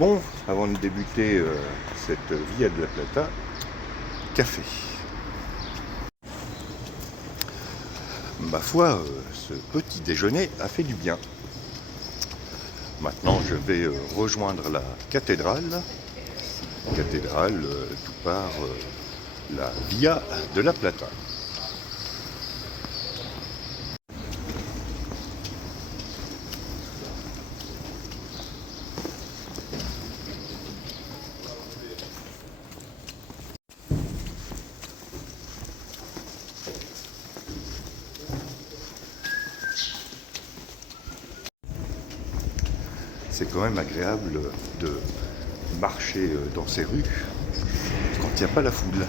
Bon, avant de débuter cette Via de la Plata, café. Ma foi, ce petit déjeuner a fait du bien. Maintenant, je vais rejoindre la cathédrale. Tout par la Via de la Plata. C'est quand même agréable de marcher dans ces rues quand il n'y a pas la foule.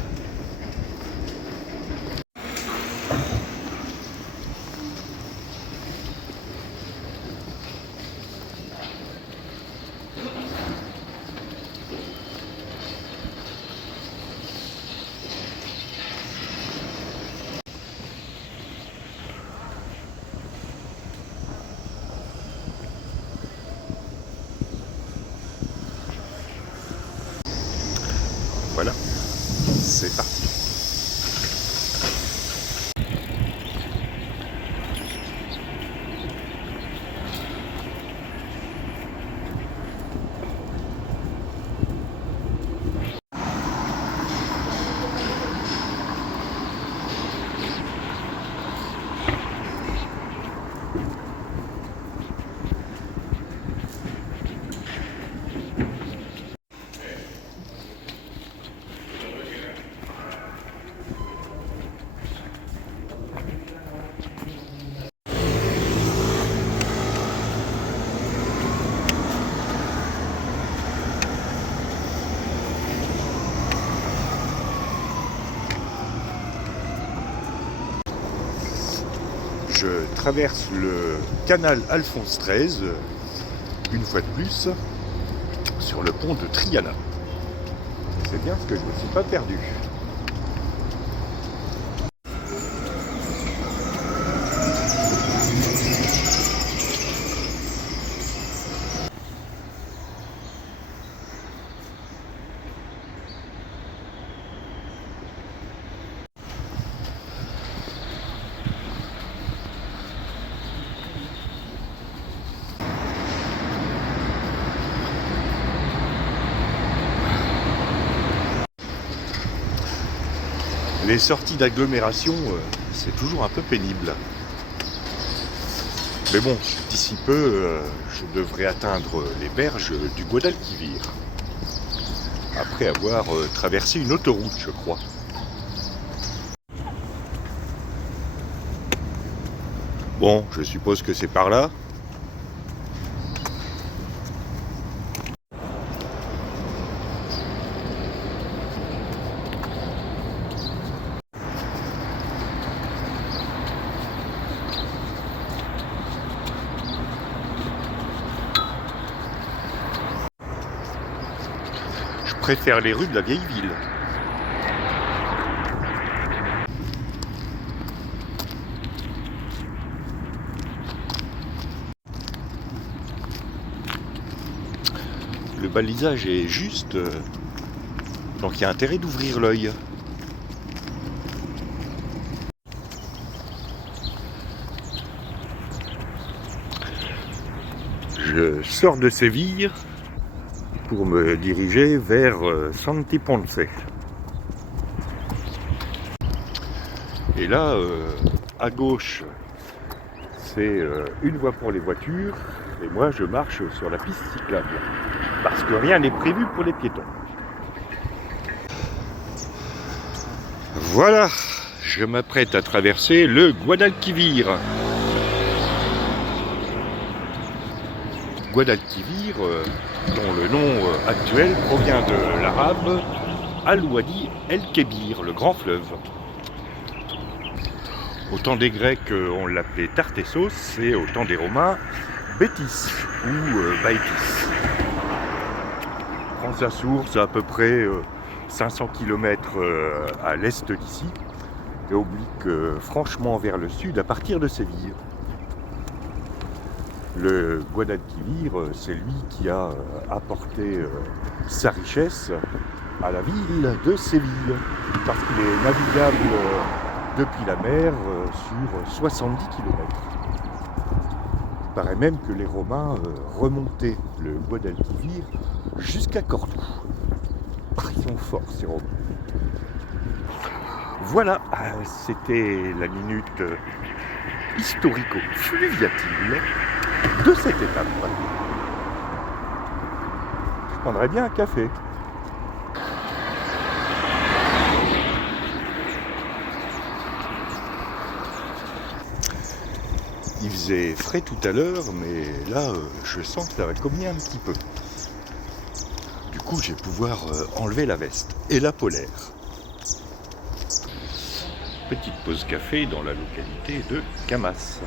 Voilà, c'est parti. Je traverse le canal Alphonse XIII, une fois de plus, sur le pont de Triana. C'est bien parce que je ne me suis pas perdu. Les sorties d'agglomération, c'est toujours un peu pénible. Mais bon, d'ici peu, je devrais atteindre les berges du Guadalquivir. Après avoir traversé une autoroute, je crois. Bon, je suppose que c'est par là. Je préfère les rues de la vieille ville. Le balisage est juste, donc il y a intérêt d'ouvrir l'œil. Je sors de Séville pour me diriger vers Santi Ponce. Et là, à gauche, c'est une voie pour les voitures, et moi je marche sur la piste cyclable, parce que rien n'est prévu pour les piétons. Voilà, je m'apprête à traverser le Guadalquivir. Guadalquivir, dont le nom actuel provient de l'arabe Al-Wadi El-Kébir, le grand fleuve. Au temps des Grecs, on l'appelait Tartessos, et au temps des Romains, Bétis ou Baetis. Prend sa source à peu près 500 km à l'est d'ici et oblique franchement vers le sud à partir de Séville. Le Guadalquivir, c'est lui qui a apporté sa richesse à la ville de Séville, parce qu'il est navigable depuis la mer sur 70 km. Il paraît même que les Romains remontaient le Guadalquivir jusqu'à Cordoue. Ils sont forts, ces Romains. Voilà, c'était la minute historico-fluviatile de cette étape. Je prendrais bien un café. Il faisait frais tout à l'heure, mais là, je sens que ça va communier un petit peu. Du coup, je vais pouvoir enlever la veste et la polaire. Petite pause café dans la localité de Camas.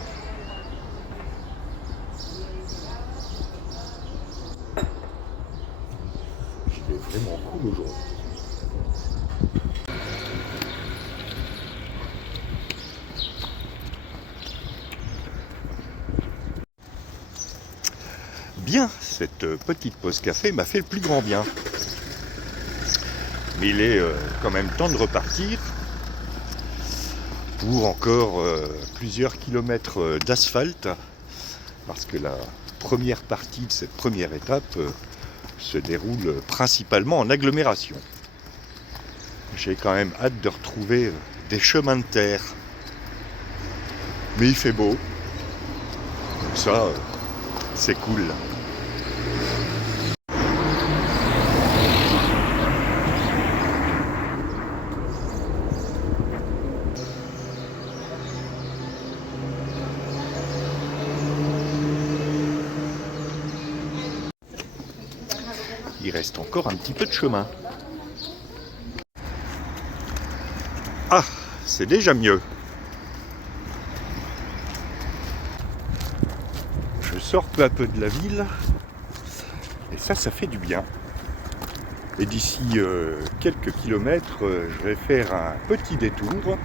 Il est vraiment cool aujourd'hui. Bien, cette petite pause café m'a fait le plus grand bien. Mais il est quand même temps de repartir pour encore plusieurs kilomètres d'asphalte, parce que la première partie de cette première étape se déroule principalement en agglomération. J'ai quand même hâte de retrouver des chemins de terre. Mais il fait beau. Donc ça, c'est cool. Il reste encore un petit peu de chemin. Ah, c'est déjà mieux. Je sors peu à peu de la ville et ça fait du bien. Et d'ici quelques kilomètres, je vais faire un petit détour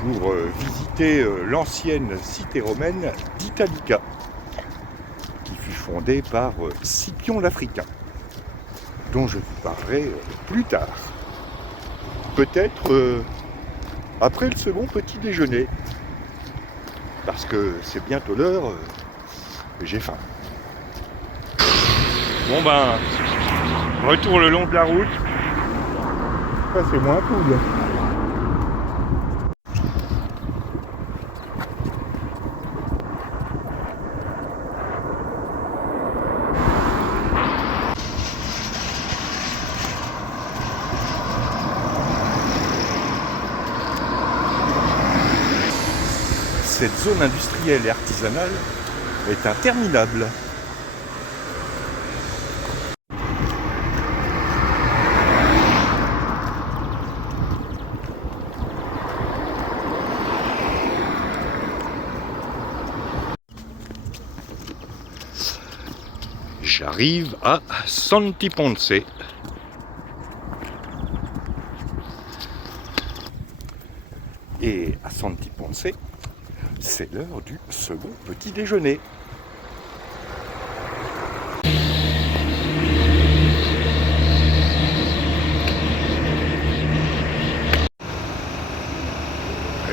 pour visiter l'ancienne cité romaine d'Italica, qui fut fondée par Scipion l'Africain, dont je vous parlerai plus tard. Peut-être après le second petit déjeuner, parce que c'est bientôt l'heure et j'ai faim. Bon ben, retour le long de la route. Ça c'est moins cool. Cette zone industrielle et artisanale est interminable. J'arrive à Santi Ponce. Et à Santi Ponce, c'est l'heure du second petit déjeuner.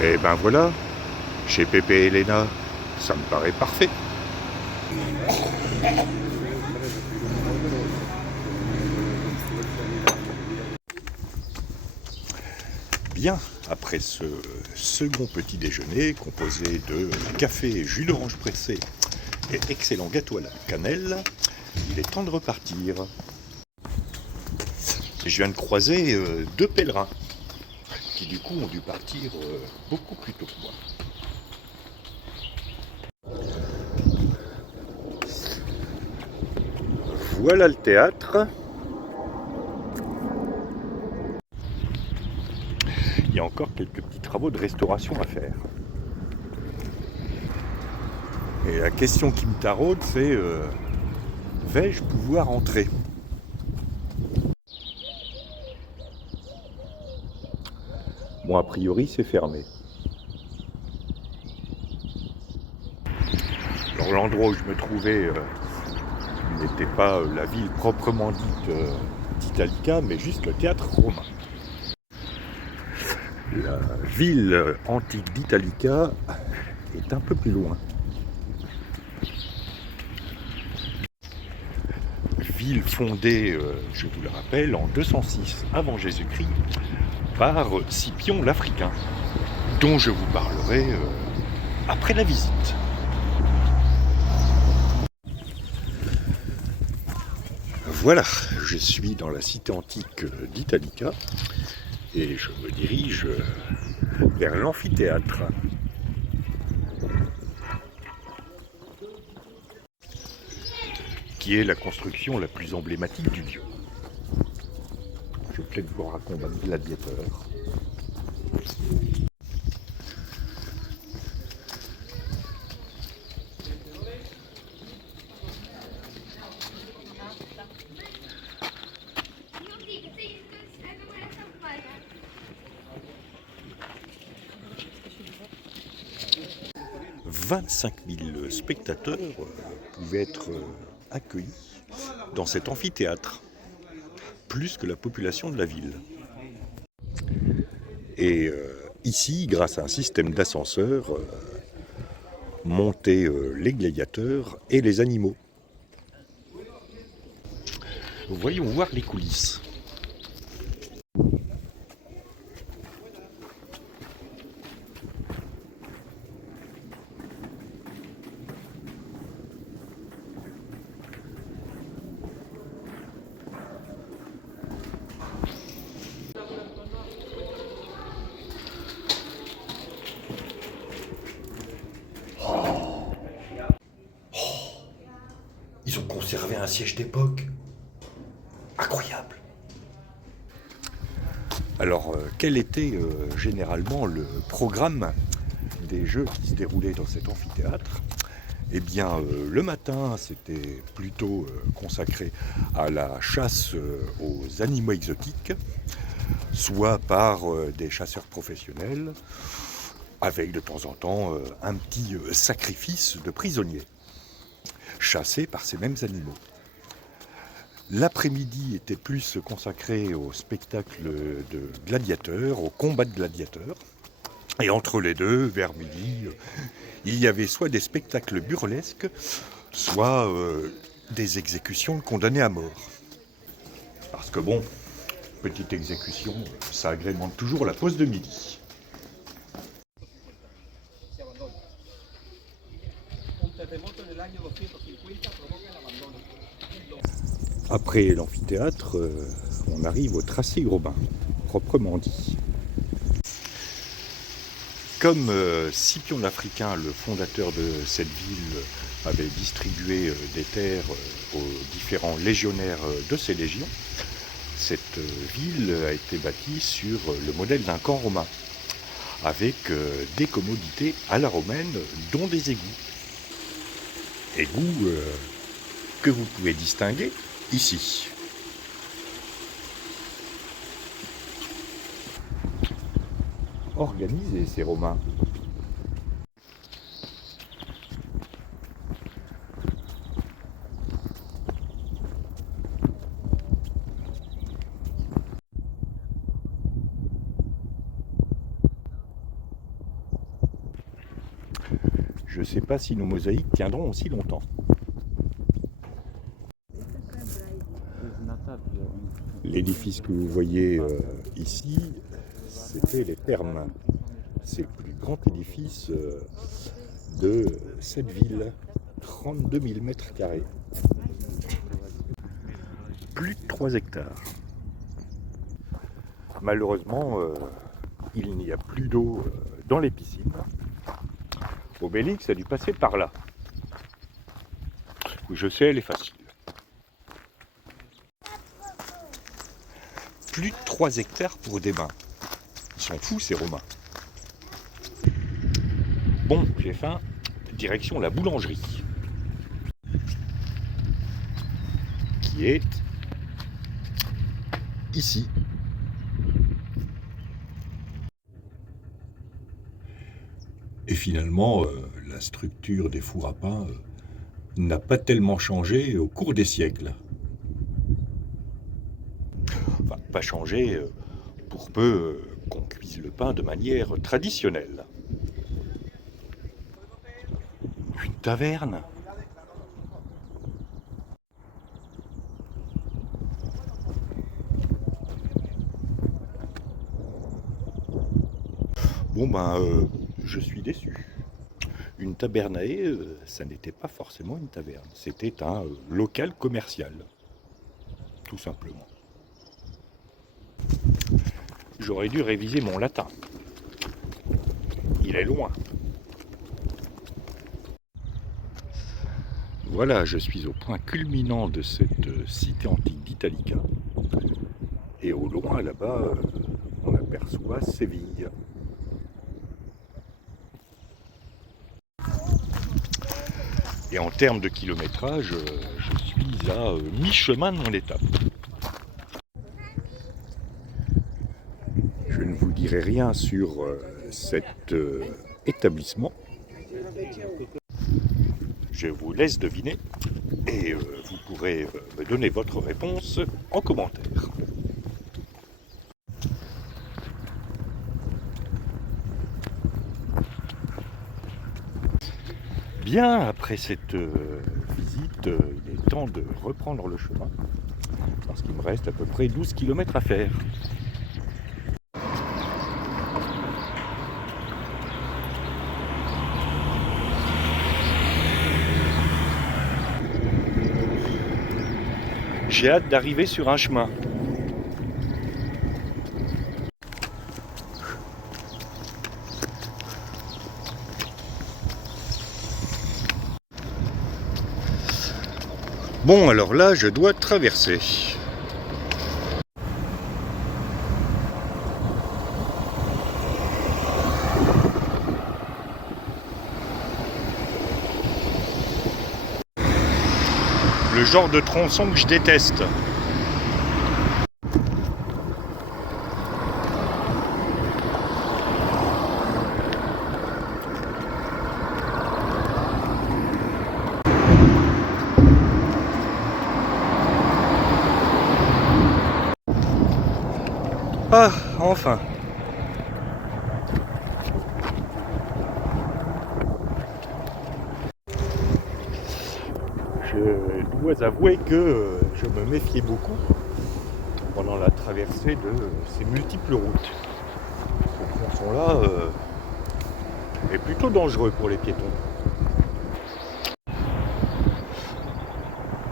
Et ben voilà, chez Pepe et Elena, ça me paraît parfait. Bien, après ce second petit déjeuner composé de café, jus d'orange pressé et excellent gâteau à la cannelle, il est temps de repartir. Je viens de croiser deux pèlerins qui du coup ont dû partir beaucoup plus tôt que moi. Voilà le théâtre. Il y a encore quelques petits travaux de restauration à faire. Et la question qui me taraude, c'est vais-je pouvoir entrer ? Bon, a priori, c'est fermé. Alors l'endroit où je me trouvais n'était pas la ville proprement dite d'Italica, mais juste le théâtre romain. La ville antique d'Italica est un peu plus loin. Ville fondée, je vous le rappelle, en 206 avant Jésus-Christ par Scipion l'Africain, dont je vous parlerai après la visite. Voilà, je suis dans la cité antique d'Italica et je me dirige vers l'amphithéâtre. Qui est la construction la plus emblématique du lieu. Je vais peut-être voir un combat de gladiateurs. « 25 000 spectateurs pouvaient être accueillis dans cet amphithéâtre, plus que la population de la ville. Et ici, grâce à un système d'ascenseurs, montaient les gladiateurs et les animaux. Voyons voir les coulisses. Ils ont conservé un siège d'époque. Incroyable. Alors, quel était généralement le programme des jeux qui se déroulaient dans cet amphithéâtre? Eh bien, le matin, c'était plutôt consacré à la chasse aux animaux exotiques, soit par des chasseurs professionnels, avec de temps en temps un petit sacrifice de prisonniers, chassés par ces mêmes animaux. L'après-midi était plus consacré au spectacle de gladiateurs, au combat de gladiateurs. Et entre les deux, vers midi, il y avait soit des spectacles burlesques, soit des exécutions de condamnés à mort. Parce que bon, petite exécution, ça agrémente toujours la pause de midi. Après l'amphithéâtre, on arrive au tracé urbain, proprement dit. Comme Scipion l'Africain, le fondateur de cette ville, avait distribué des terres aux différents légionnaires de ces légions, cette ville a été bâtie sur le modèle d'un camp romain, avec des commodités à la romaine, dont des égouts. Égouts que vous pouvez distinguer ici. Organisés, ces Romains. Je ne sais pas si nos mosaïques tiendront aussi longtemps. L'édifice que vous voyez ici, c'était les thermes. C'est le plus grand édifice de cette ville, 32 000 mètres carrés. Plus de 3 hectares. Malheureusement, il n'y a plus d'eau dans les piscines. Obélix a dû passer par là. Je sais, elle est facile. Plus de 3 hectares pour des bains. Ils sont fous, ces Romains. Bon, j'ai faim. Direction la boulangerie. Qui est ici. Et finalement, la structure des fours à pain n'a pas tellement changé au cours des siècles. Enfin, pas changé pour peu qu'on cuise le pain de manière traditionnelle. Une taverne? Bon ben, je suis déçu. Une tabernae, ça n'était pas forcément une taverne, c'était un local commercial, tout simplement. J'aurais dû réviser mon latin. Il est loin. Voilà, je suis au point culminant de cette cité antique d'Italica. Et au loin, là-bas, on aperçoit Séville. Et en termes de kilométrage, je suis à mi-chemin de mon étape. Je ne vous dirai rien sur cet établissement. Je vous laisse deviner et vous pourrez me donner votre réponse en commentaire. Bien, après cette visite, il est temps de reprendre le chemin parce qu'il me reste à peu près 12 km à faire. J'ai hâte d'arriver sur un chemin. Bon, alors là, je dois traverser. Le genre de tronçon que je déteste. Ah, enfin. Je dois avouer que je me méfiais beaucoup pendant la traversée de ces multiples routes. Ce tronçon-là est plutôt dangereux pour les piétons.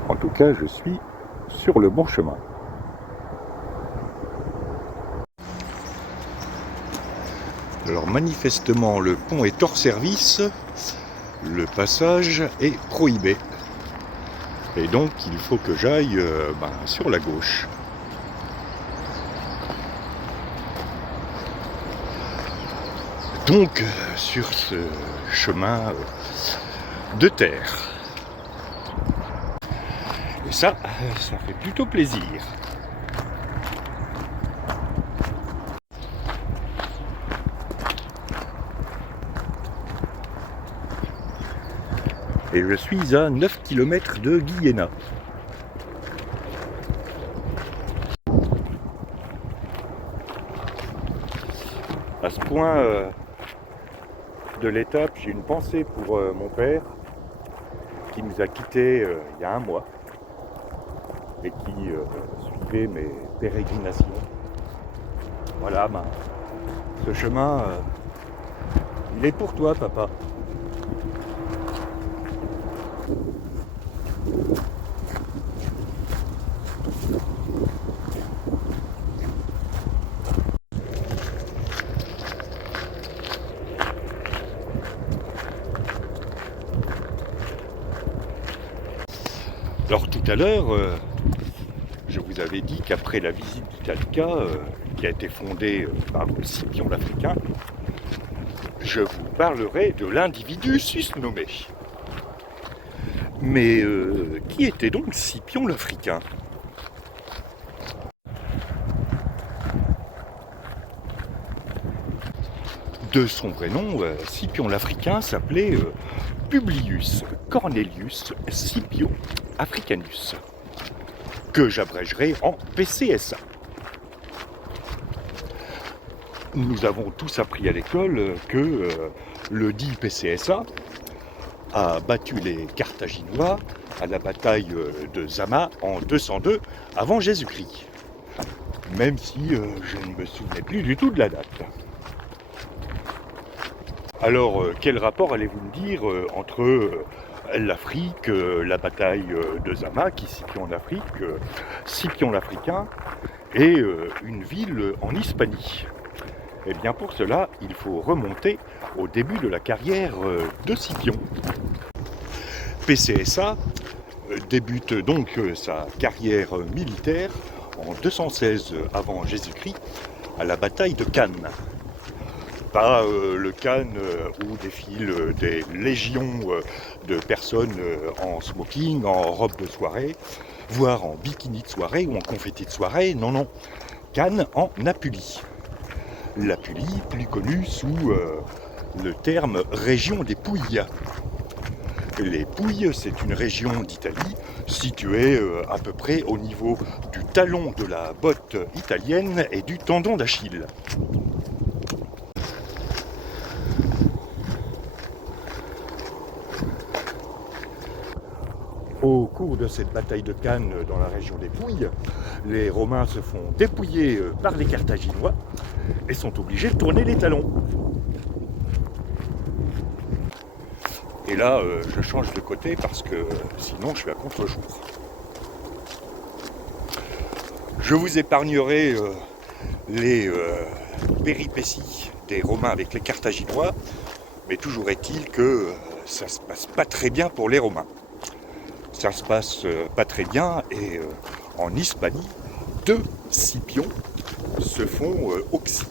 En tout cas, je suis sur le bon chemin. Alors manifestement, le pont est hors service, le passage est prohibé. Et donc, il faut que j'aille sur la gauche. Donc, sur ce chemin de terre. Et ça fait plutôt plaisir. Et je suis à 9 km de Guyena. À ce point de l'étape, j'ai une pensée pour mon père qui nous a quittés il y a un mois et qui suivait mes pérégrinations. Voilà, ce chemin, il est pour toi, papa. Alors tout à l'heure, je vous avais dit qu'après la visite d'Italica, qui a été fondée par Scipion l'Africain, je vous parlerai de l'individu susnommé. Mais qui était donc Scipion l'Africain ? De son vrai nom, Scipion l'Africain s'appelait Publius Cornelius Scipio Africanus, que j'abrégerai en PCSA. Nous avons tous appris à l'école que le dit PCSA a battu les Carthaginois à la bataille de Zama en 202 avant Jésus-Christ. Même si je ne me souvenais plus du tout de la date. Alors, quel rapport allez-vous me dire entre l'Afrique, la bataille de Zama, qui se situe en Afrique, Scipion l'Africain, et une ville en Hispanie? Eh bien, pour cela, il faut remonter au début de la carrière de Scipion. PCSA débute donc sa carrière militaire en 216 avant Jésus-Christ à la bataille de Cannes. Pas le Cannes où défilent des légions de personnes en smoking, en robe de soirée, voire en bikini de soirée ou en confetti de soirée. Non, non. Cannes en Apulie. L'Apulie, plus connue sous le terme région des Pouilles. Les Pouilles, c'est une région d'Italie située à peu près au niveau du talon de la botte italienne et du tendon d'Achille. Au cours de cette bataille de Cannes dans la région des Pouilles, les Romains se font dépouiller par les Carthaginois et sont obligés de tourner les talons. Et là, je change de côté parce que sinon je suis à contre-jour. Je vous épargnerai les péripéties des Romains avec les Carthaginois, mais toujours est-il que ça se passe pas très bien pour les Romains. Ça se passe pas très bien et en Hispanie, 2 Scipions se font auxire.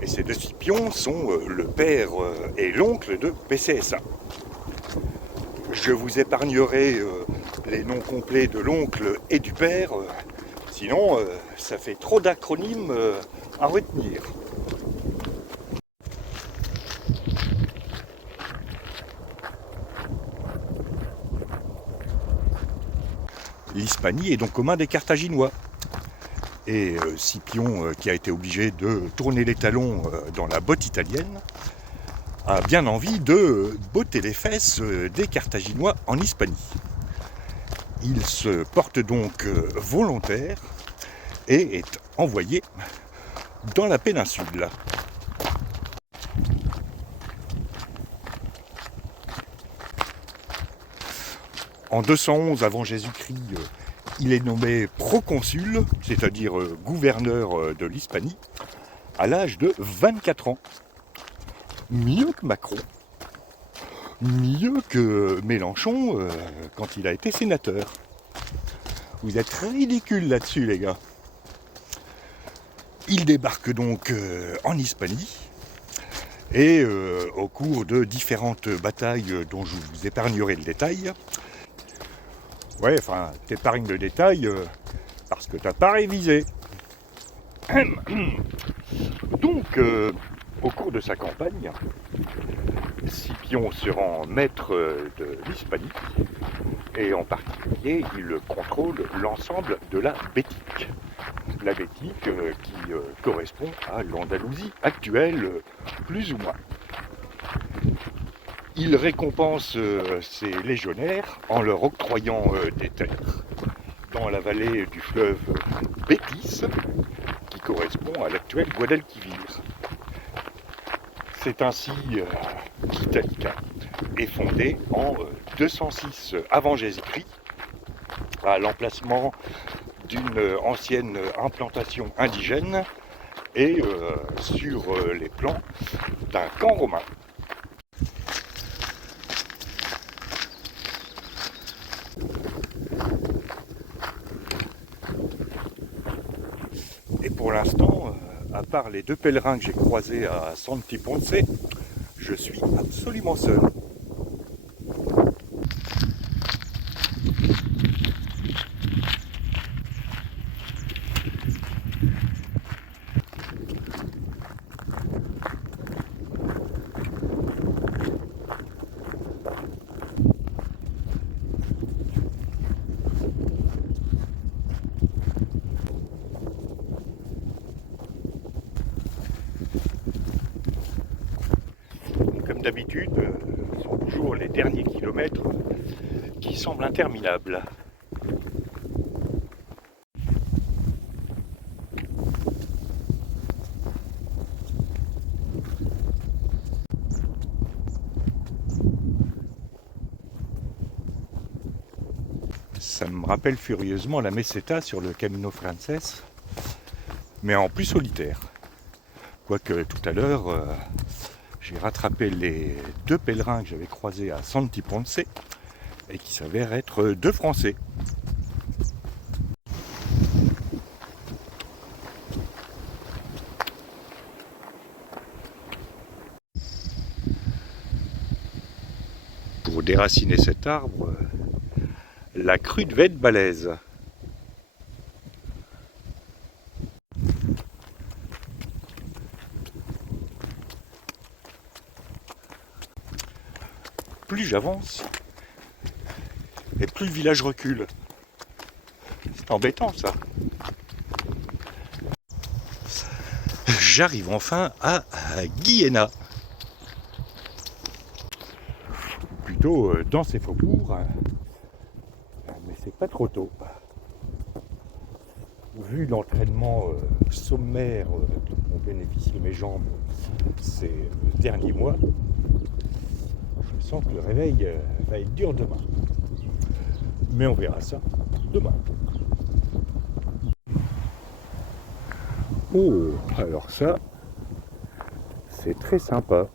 Et ces 2 Scipions sont le père et l'oncle de PCSA. Je vous épargnerai les noms complets de l'oncle et du père, sinon ça fait trop d'acronymes à retenir. L'Hispanie est donc aux mains des Carthaginois. Et Scipion, qui a été obligé de tourner les talons dans la botte italienne, a bien envie de botter les fesses des Carthaginois en Hispanie. Il se porte donc volontaire et est envoyé dans la péninsule. En 211 avant Jésus-Christ, il est nommé proconsul, c'est-à-dire gouverneur de l'Hispanie, à l'âge de 24 ans. Mieux que Macron, mieux que Mélenchon quand il a été sénateur. Vous êtes ridicules là-dessus, les gars. Il débarque donc en Hispanie et au cours de différentes batailles dont je vous épargnerai le détail. Ouais, enfin, t'épargnes le détail parce que t'as pas révisé. Donc, au cours de sa campagne, Scipion se rend maître de l'Hispanie et en particulier, il contrôle l'ensemble de la Bétique. La Bétique qui correspond à l'Andalousie actuelle, plus ou moins. Il récompense ses légionnaires en leur octroyant des terres dans la vallée du fleuve Bétis, qui correspond à l'actuel Guadalquivir. C'est ainsi qu'Italica est fondée en 206 avant Jésus-Christ, à l'emplacement d'une ancienne implantation indigène et sur les plans d'un camp romain. Et pour l'instant, à part les 2 pèlerins que j'ai croisés à Santi Ponce, je suis absolument seul. comme d'habitude, sont toujours les derniers kilomètres qui semblent interminables. Ça me rappelle furieusement la Meseta sur le Camino Frances, mais en plus solitaire. Quoique tout à l'heure, j'ai rattrapé les 2 pèlerins que j'avais croisés à Santi Ponce et qui s'avèrent être 2 Français. Pour déraciner cet arbre, la crue devait être balèze. Plus j'avance, et plus le village recule. C'est embêtant ça. J'arrive enfin à Guiéna. Plutôt dans ces faubourgs, mais c'est pas trop tôt. Vu l'entraînement sommaire dont ont bénéficié mes jambes ces derniers mois, je sens que le réveil va être dur demain. Mais on verra ça demain. Oh, alors ça, c'est très sympa.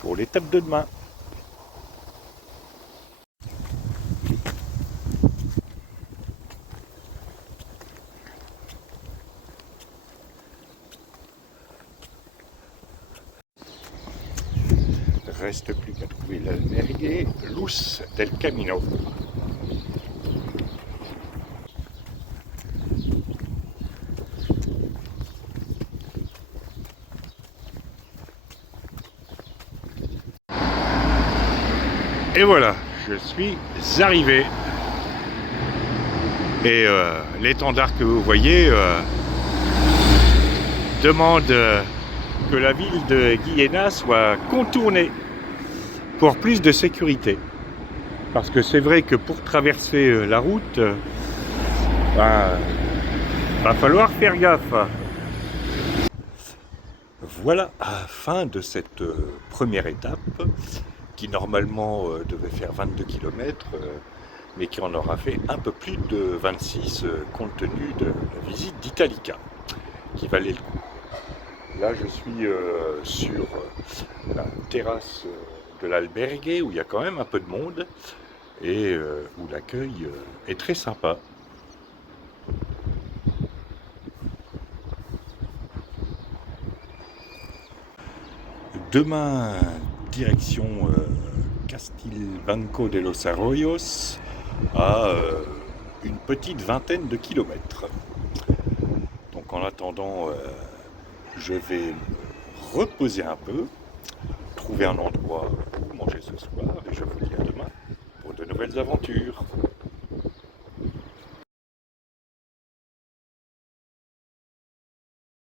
Pour l'étape de demain. Reste plus qu'à trouver l'albergue Luz del Camino. Et voilà, je suis arrivé. Et l'étendard que vous voyez demande que la ville de Guiéna soit contournée pour plus de sécurité. Parce que c'est vrai que pour traverser la route, va falloir faire gaffe. Voilà, à la fin de cette première étape, qui normalement devait faire 22 km, mais qui en aura fait un peu plus de 26 compte tenu de la visite d'Italica, qui valait le coup. Là, je suis sur la terrasse de l'albergue, où il y a quand même un peu de monde, et où l'accueil est très sympa. Demain, direction Castilbanco de los Arroyos, à une petite vingtaine de kilomètres. Donc en attendant, je vais me reposer un peu, trouver un endroit où manger ce soir, et je vous dis à demain pour de nouvelles aventures.